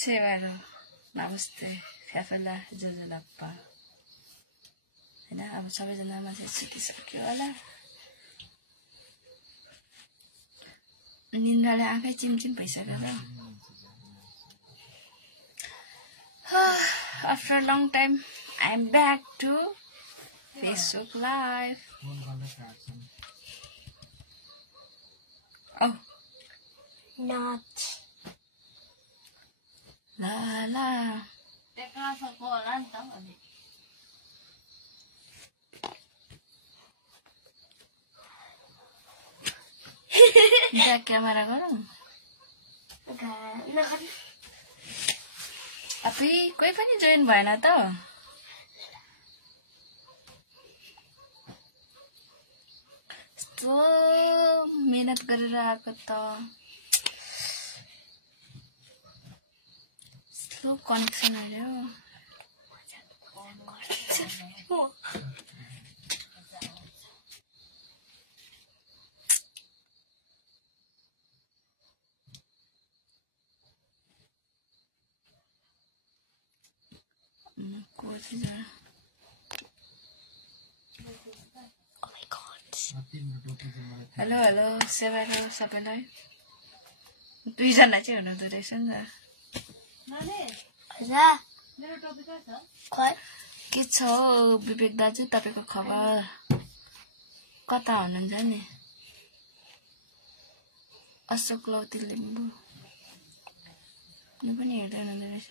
सेवारो नमस्ते फ्याफेला जुजुलप्पा हैन अब सबैजना मान्छे सुतिसक्यो होला निन्द्राले आँखै चिमचिम भइसक्यो र after a long time I am back to Facebook Live. Oh not la la teknologi होला नि त अनि ब्याक क्यामेरा गरौँ अपि कोही पनि जोइन भएन त यस्तो मेहनत गरेर आएको त स्लो कनेक्सन आयो हेलो हेलो सेवारो सबैलाई दुईजना चाहिँ हुनुहुँदो रहेछ नि त के छ विवेक दाजु तपाईको खबर कता हुनुहुन्छ नि अशोक लौती लिम्बू नि पनि हेर्दै हुनुहुँदो रहेछ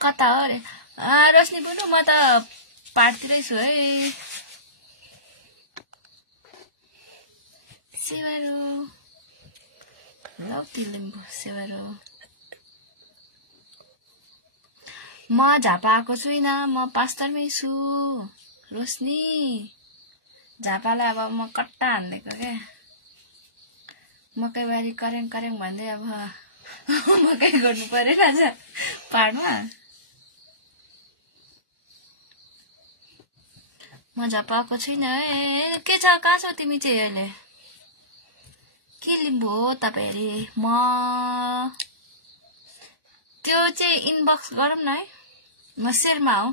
कता हो रे रोशनी बुढो म त पार्टीमै छु है सेवारो लौती लिम्बू सेवारो म झापा आएको छुइनँ म पास्टरमै छु रोशनी झापालाई अब म कट्टा हान्दिएको क्या मकैबारी करेङ करेङ भन्दै अब मकै गर्नु पर्यो आज पाहाडमा म झपाएको छुइनँ है के छ कहाँ छौ तिमी चाहिँ अहिले के लिम्बू हो तपाईहरु म त्यो चाहिँ इनबक्स गरौँ न है म शेर्मा हो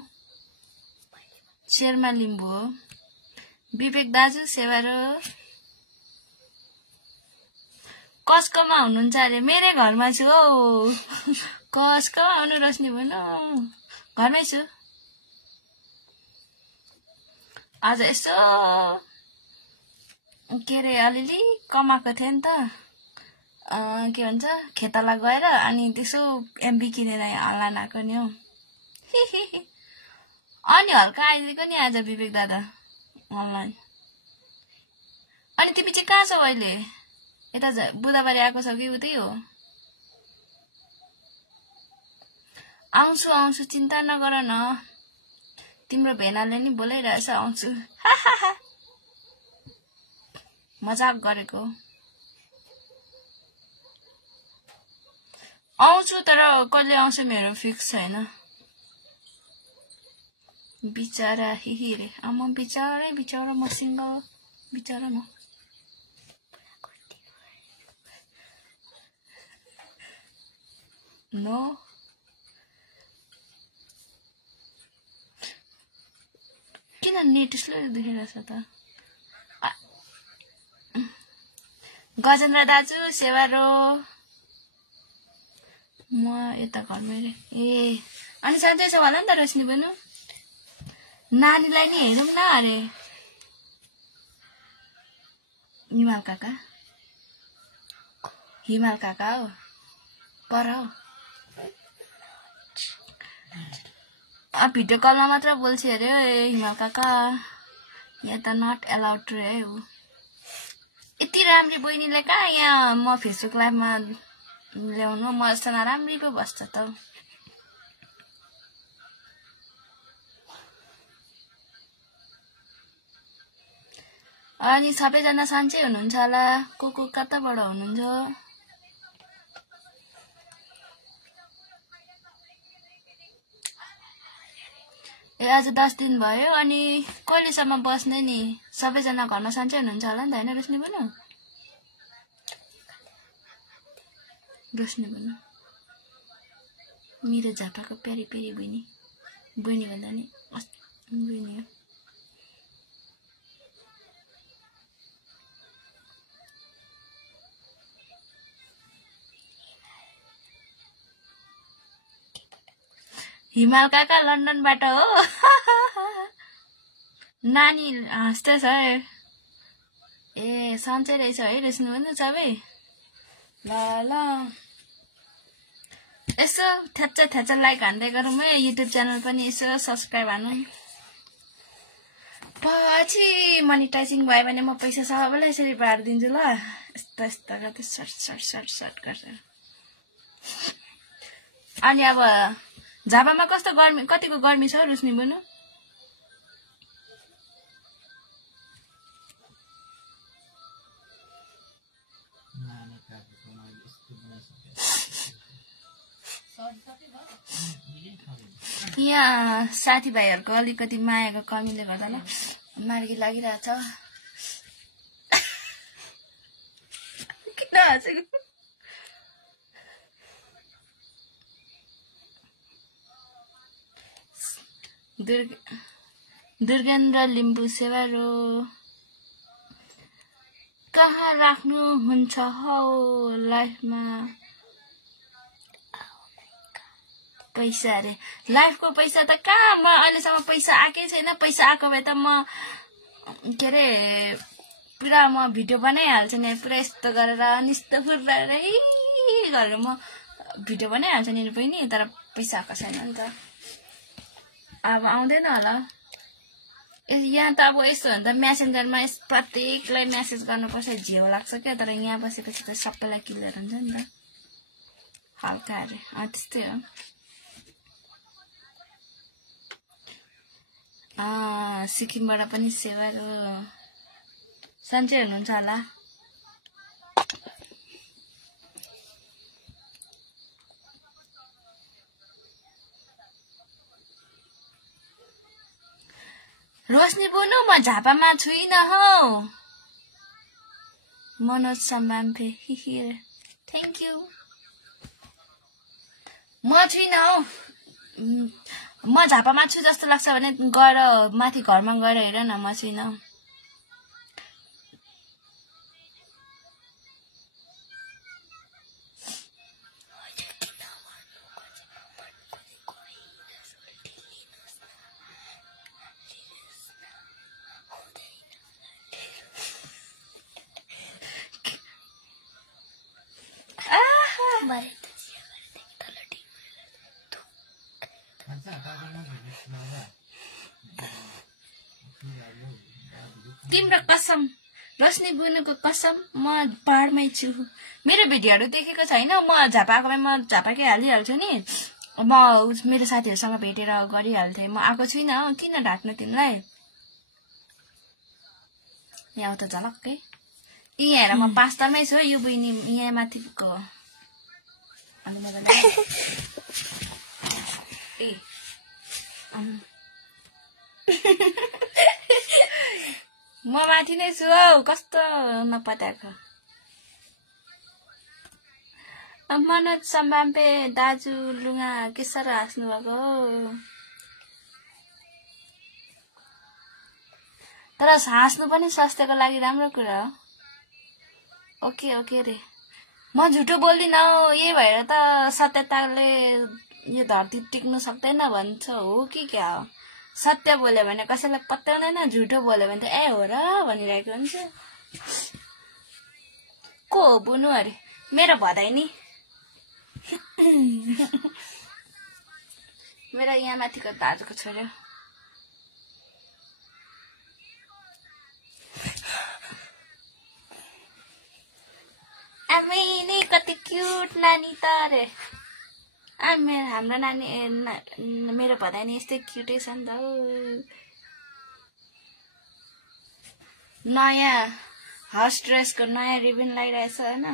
शेर्मा लिम्बू हो विवेक दाजु सेवारो कसकोमा हुनुहुन्छ अरे मेरै घरमा छु हौ कसको आउनु रोशनी भन्नु घरमै छु आज यसो के रे अलिअलि कमाएको थिएँ नि त के भन्छ खेतला गएर अनि त्यसो एमबी किनेर अनलाइन आएको नि हौ अनि हल्का आइदिएको नि आज विवेक दादा अनलाइन अनि तिमी चाहिँ कहाँ छौ अहिले यता बुधबारे आएको छ कि उतै हो आउँछु चिन्ता नगर न तिम्रो भेनाले नि बोलाइरहेछ आउँछु मजाक गरेको आउँछु तर कहिले आउँछु मेरो फिक्स छैन बिचारा हिहि रे आमा बिचारा म सिंगल बिचारा म नो किन नेट स्लो देखिरहेछ त गजेन्द्र दाजु सेवारो म यता घरमै रे ए अनि सधैँ छ होला नि त रोशनी बनु नानीलाई नि हेरौँ न अरे हिमाल काका हो पर हो भिडियो कलमा मात्र बोल्छ अरे हिमाल काका यहाँ त नट एलाउड रे हो यति राम्री बहिनीलाई कहाँ यहाँ म फेसबुक लाइभमा ल्याउनु म जस्तो नराम्री पो बस्छ त अनि सबैजना सन्चै हुनुहुन्छ होला को कताबाट हुनुहुन्छ ए आज 10 दिन भयो अनि कहिलेसम्म बस्ने नि सबैजना घरमा सन्चै हुनुहुन्छ होला नि त हैन रोशनी बनु मेरो झापाको प्यारी प्यारी बहिनी भन्दा नि बहिनी हो हिमाल काका लन्डनबाट हो नानी हाँस्दैछ है ए सन्चै रहेछ है रोशनी बन्नु सबै ल ल यसो थ्याच्चा लाइक हान्दै गरौँ है युट्युब च्यानल पनि यसो सब्स्क्राइब हान्नु पछि मोनिटाइजिङ भयो भने म पैसा सबैलाई यसरी बाँडिदिन्छु ल यस्तो गर्दै सर्ट गर्छ अनि अब झापामा कस्तो गर्मी कतिको गर्मी छ रोशनी बनु यहाँ साथीभाइहरूको अलिकति मायाको कमीले गर्दा ल मार्गी लागिरहेछ किन हाँसेको दुर्गेन्द्र लिम्बू सेवारो कहाँ राख्नुहुन्छ हौ लाइफमा पैसा अरे लाइफको पैसा त कहाँ म अहिलेसम्म पैसा आएकै छैन पैसा आएको भए त म के अरे पुरा म भिडियो बनाइहाल्छु नि पुरा यस्तो गरेर निस्तो फुर्रारै गरेर म भिडियो बनाइहाल्छु नि बहिनी तर पैसा आएको छैन नि त अब आउँदैन होला यहाँ त अब यस्तो हो नि त मेसेन्जरमा प्रत्येकलाई मेसेज गर्नुपर्छ झियो लाग्छ क्या तर यहाँ बसेपछि त सबैलाई क्लियर हुन्छ नि त हल्का अरे त्यस्तै हो सिक्किमबाट पनि सेवारो सन्चै हुनुहुन्छ होला रोशनी बोनु म झापामा छुइनँ हौ मनोज सम्बाम्फे हिहिर थ्याङ्क यू म छुइनँ हौ म झापामा छु जस्तो लाग्छ भने गएर माथि घरमा गएर हेर न म छुइनँ तिम्रो कसम रोशनी बुनुको कसम म पहाडमै छु मेरो भिडियोहरु देखेको छैन म झापाको भए म झापाकै हालिहाल्छु नि म मेरो साथीहरुसँग भेटेर गरिहाल्थे म आएको छुइनँ किन ढाक्नु तिमीलाई यहाँ त झलक्कै यहाँ हेर म पास्तामै छु यो बहिनी यहाँ माथिको अनि मलाई ए म माथि नै छु हौ कस्तो नपत्याको मनोज सम्बाम्पे दाजु लुगा के साह्रो हाँस्नु भएको तर हाँस्नु पनि स्वास्थ्यको लागि राम्रो कुरा हो ओके ओके रे म झुटो बोल्दिन यही भएर त सत्यताले यो धरती टिक्नु सक्दैन भन्छ हो कि क्या हो सत्य बोल्यो भने कसैलाई पत्याउँदैन झुटो बोल्यो भने त ए हो र भनिरहेको हुन्छ को हो बुनु अरे मेरो भदाइ नि मेरो यहाँ माथिको दाजुको छोरो आमै नि कति क्युट नानी त अरे हाम्रो नानी मेरो भदाइ नि यस्तै क्युटै छ नि त नयाँ हर्स ड्रेसको नयाँ रिबन लगाइरहेछ हैन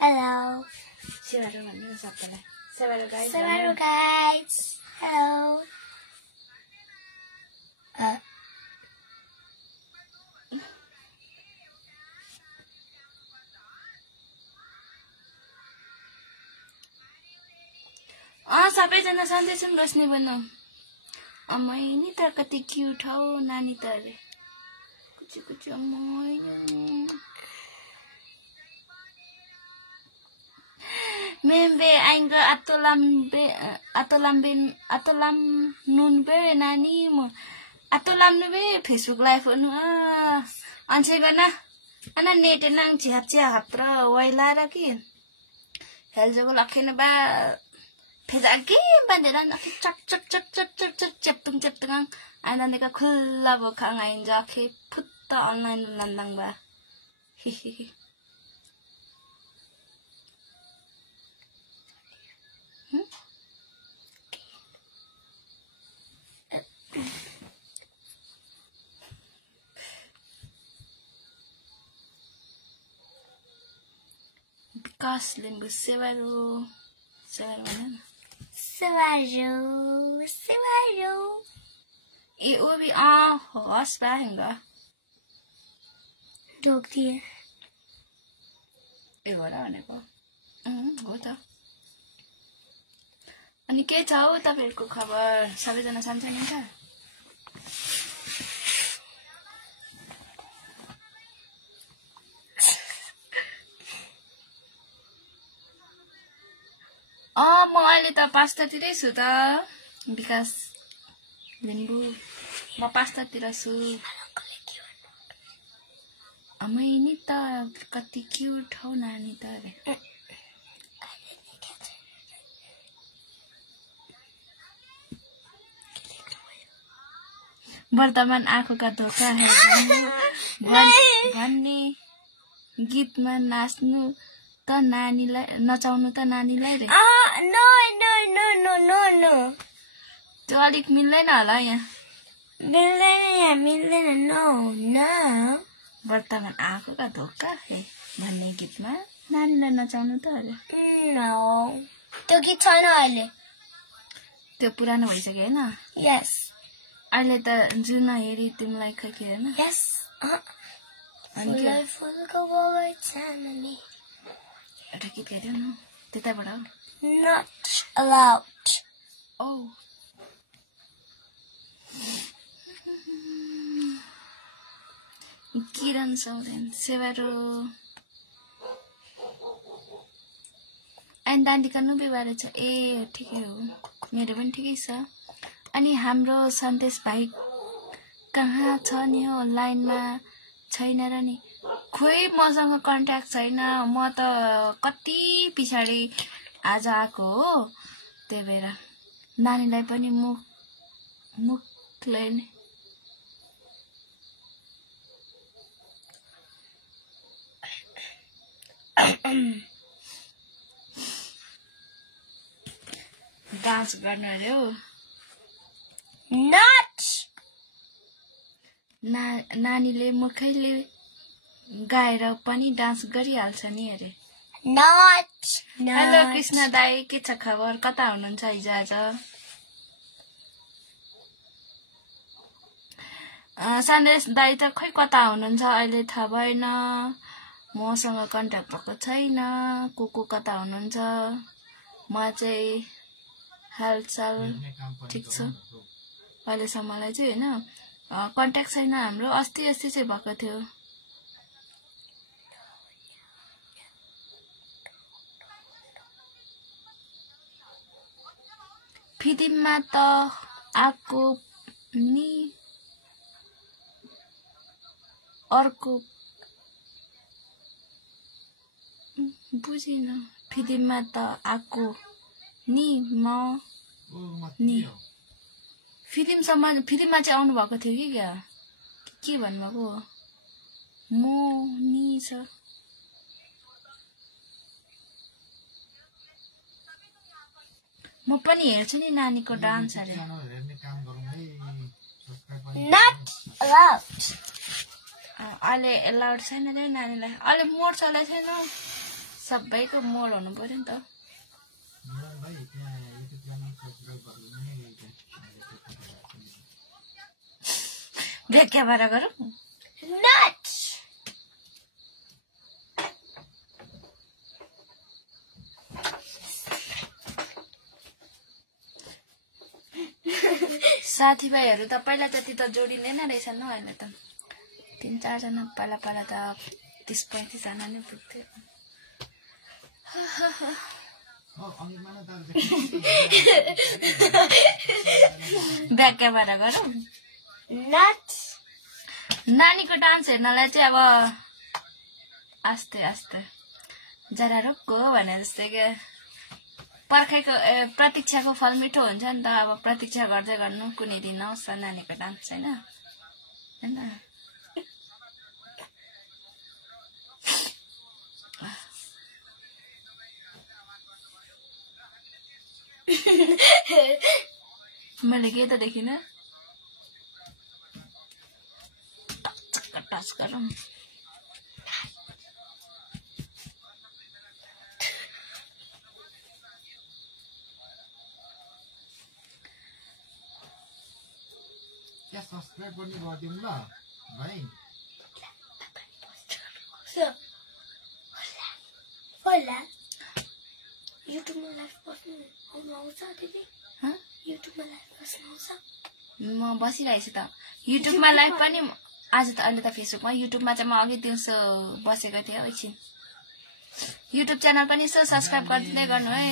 हेलो सेवारो भन्नु सबैलाई सेवारो गाइस guys. Hello. सबैजना सन्देशम बस्ने बनाऊ अम्मै नि त कति क्युट हौ नानी त अरे कुची कुची अम्मै मेम्बे आइंगा atolam nunbe nani mo atolam nunbe Facebook live anu anse gana ana net nang chia hapra waila ra ki hel jogo lakhena ba phezagi bandera na chak tung ana ne ka khulla bo khang ain ja khe phutta online landang ba hi Because limbu sewaru e ubi hos ba hanga Dog diye. e wala भनेको हो त अनि के छ हौ तपाईहरुको खबर सबैजना सन्चै हुनुहुन्छ म अहिले त पास्तातिरै छु त विकास लिम्बू म पास्तातिर छु अमै नि त कति क्युट हौ नानी त अरे वर्तमान आँखाका धोका भन्ने गीतमा नाच्नु त नानीलाई नचाउनु त नानीलाई रे No. त्यो अलिक मिल्दैन होला यहाँ मिल्दैन no. वर्तमान आँखाका धोका भन्ने गीतमा नानीलाई नचाउनु त अरे No. त्यो गीत छैन अहिले त्यो पुरानो भइसक्यो हैन Yes. अहिले त जुन हेरी तिमीलाई खै के हैन Yes. फुलको बगैँचामा एउटा गीत गाइदेऊ न त्यताबाट हो Not allowed. Oh. किरण सौदेन सेवारो अनि दान्डीका नुबेबारे छ ए ठिकै हो मेरो पनि ठिकै छ अनि हाम्रो सन्देश भाइ कहाँ छ नि हो लाइनमा छैन र नि खोइ मसँग कन्ट्याक्ट छैन म त कति पछाडी आज आएको हो त्यही भएर नानीलाई पनि मुखले डान्स गर्नु अरे हो नानीले मुखैले गाएर पनि डान्स गरिहाल्छ नि अरे हेलो कृष्ण दाई के छ खबर कता हुनुहुन्छ हिजो आज सन्देश दाई त खै कता हुनुहुन्छ अहिले थाहा भएन मसँग कन्ट्याक्ट भएको छैन को कता हुनुहुन्छ म चाहिँ हालचाल ठिक छ अहिलेसम्मलाई चाहिँ हैन कन्ट्याक्ट छैन हाम्रो अस्ति चाहिँ भएको थियो फिदिममा त आको नि अर्को बुझिन फिदिममा त आको नि म नि फिदिममा चाहिँ आउनु भएको थियो कि क्या के भन्नुभएको हो म नि छ म पनि हेर्छु नि नानीको डान्स अरे अहिले एलाउड छैन रे नानीलाई अहिले मोड चलाएको छैन सबैको मोड हुनु पर्यो नि त व्याख्या भएर गरौँ Nuts. साथीभाइहरू त पहिला त्यति त जोडिँदैन रहेछन् हौ अहिले त 3-4 जना पहिला त 30-35 जना नै पुग्थ्यो व्याख्या भएर गरौँ Nuts. नानीको डान्स हेर्नलाई चाहिँ अब आस्ते आस्ते जरा रुक्को भने जस्तै के पर्खाइको प्रतीक्षाको फल मिठो हुन्छ नि त अब प्रतीक्षा गर्दै गर्नु कुनै दिन आउँछ नानीको डान्स हैन हैन मैले के त देखिन टच गरौँ सब्सक्राइब पनि गरिदिउँ ल भाइ Hola. YouTube मा लाइभ बस्नु आउँछ दिदी YouTube मा लाइभ बस्नु आउँछ म बसिरहेको छु त युट्युबमा लाइभ पनि आज त अहिले त फेसबुकमा युट्युबमा चाहिँ म अघि दिउँसो बसेको थिएँ एकछिन युट्युब च्यानल पनि यसो सब्सक्राइब गरिदिँदै गर्नु है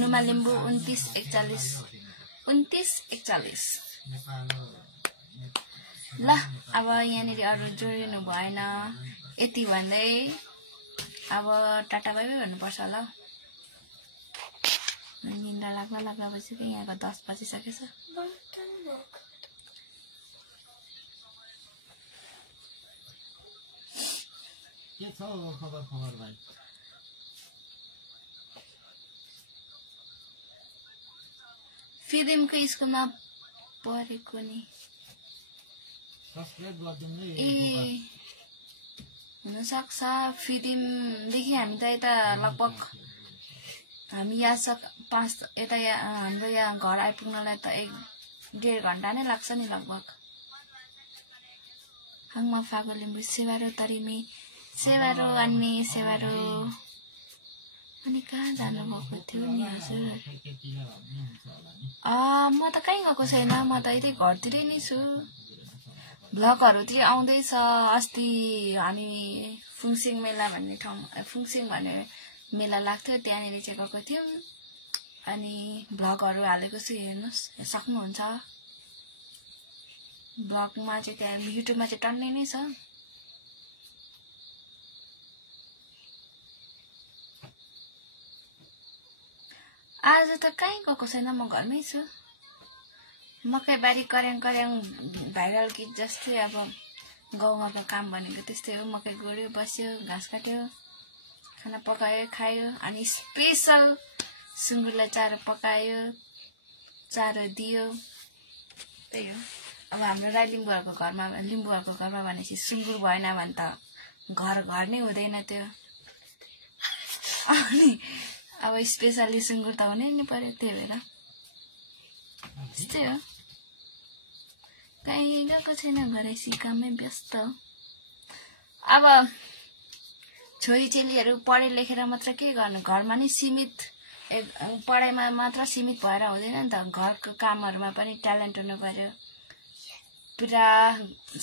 नुमा लिम्बू 2941 ल अब यहाँनिर अरू जोडिनु भएन यति भन्दै अब टाटा बाइ बाइ भन्नुपर्छ होला निन्द्रा लाग्दा बसिसक्यो यहाँको 10 बजिसकेछ के छ खबर भाइ फिदिमको स्कुलमा पढेको नि सब्स्क्राइब गरिदिउँ न ए हुनसक्छ फिदिमदेखि हामी त यता लगभग हामी यहाँ 5 यता हाम्रो यहाँ घर आइपुग्नलाई त 1-1.5 घण्टा नै लाग्छ नि लगभग हाङमा फागो लिम्बू सेवारो तरिमी सेवारो अन्मी सेवारो अनि कहाँ जानुभएको थियो नि हजुर म त कहीँ गएको छैन म त यतै घरतिरै नै छु भ्लगहरू चाहिँ आउँदैछ अस्ति हामी फुङसिङ मेला भन्ने ठाउँ फुङसिङ भन्ने मेला लाग्थ्यो त्यहाँनिर चाहिँ गएको थियौँ अनि भ्लगहरू हालेको छु हेर्नुहोस् सक्नुहुन्छ भ्लगमा चाहिँ त्यहाँ युट्युबमा चाहिँ टन्नै नै छ आज त कहीँ गएको छैन म घरमै छु मकै बारी कर्याङ भाइरल गीत जस्तै अब गाउँघरको काम भनेको त्यस्तै हो मकै गोड्यो बस्यो घाँस काट्यो खाना पकायो खायो अनि स्पेशल सुँगुरलाई चारो पकायो चारो दियो त्यही हो अब हाम्रो राई लिम्बूहरूको घरमा भनेपछि सुँगुर भएन भने त घर नै हुँदैन त्यो अनि अब स्पेशली सुँगुर त हुनै नि पर्यो त्यही भएर त्यस्तै हो कहीँ गएको छैन घरैसी काममै व्यस्त अब छोरी चेलीहरू पढे लेखेर मात्र के गर्नु घरमा नि सीमित पढाइमा मात्र सीमित भएर हुँदैन नि त घरको कामहरूमा पनि ट्यालेन्ट हुनु पर्यो पुरा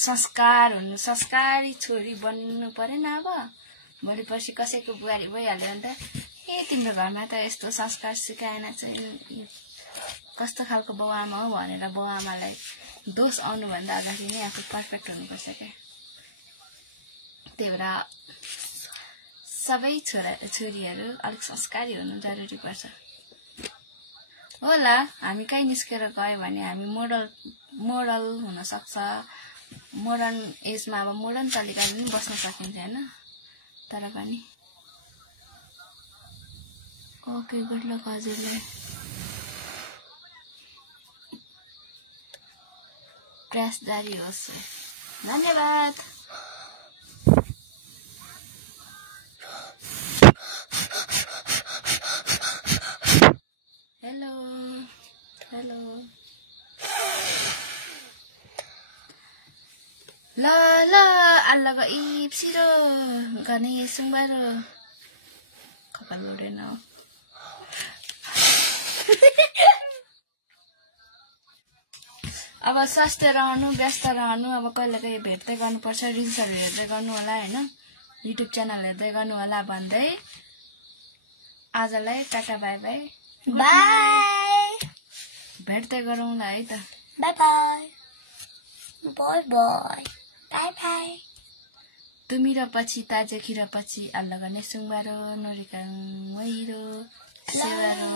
संस्कारी छोरी बन्नु परेन अब भोलि पर्सि कसैको बुहारी भइहाल्यो भने त तिम्रो घरमा त यस्तो संस्कार सिकाएन चाहिँ कस्तो खालको बाउ आमा हो भनेर बाउ आमालाई दोष आउनुभन्दा अगाडि नै आफू पर्फेक्ट हुनुपर्छ क्या त्यही भएर सबै छोरीहरू अलिक संस्कारी हुनु जरुरी पर्छ होला हामी कहीँ निस्केर गयो भने हामी मोडल हुन सक्छ मोडर्न एजमा अब मोडर्न तरिकाले पनि बस्न सकिन्छ हैन तर पनि ओके गुड लक हजुरले प्रयास जारी होस् धन्यवाद हेलो ल ल अल्लाहको इप्सिरो गने सुंबारो कपाल उडेन अब स्वस्थ रहनु व्यस्त रहनु अब कहिलेकाहीँ भेट्दै गर्नुपर्छ रिल्सहरु हेर्दै गर्नु होला हैन युट्युब च्यानल हेर्दै गर्नु होला भन्दै आजलाई टाटा बाइ बाइ बाय भेट्दै गरौँला है त bye bye bye bye bye bye तुमिरो पछि ताजेखिरो पछि अल्लाह गर्ने सुंबारो नोरिकाङ मैरो सेवारो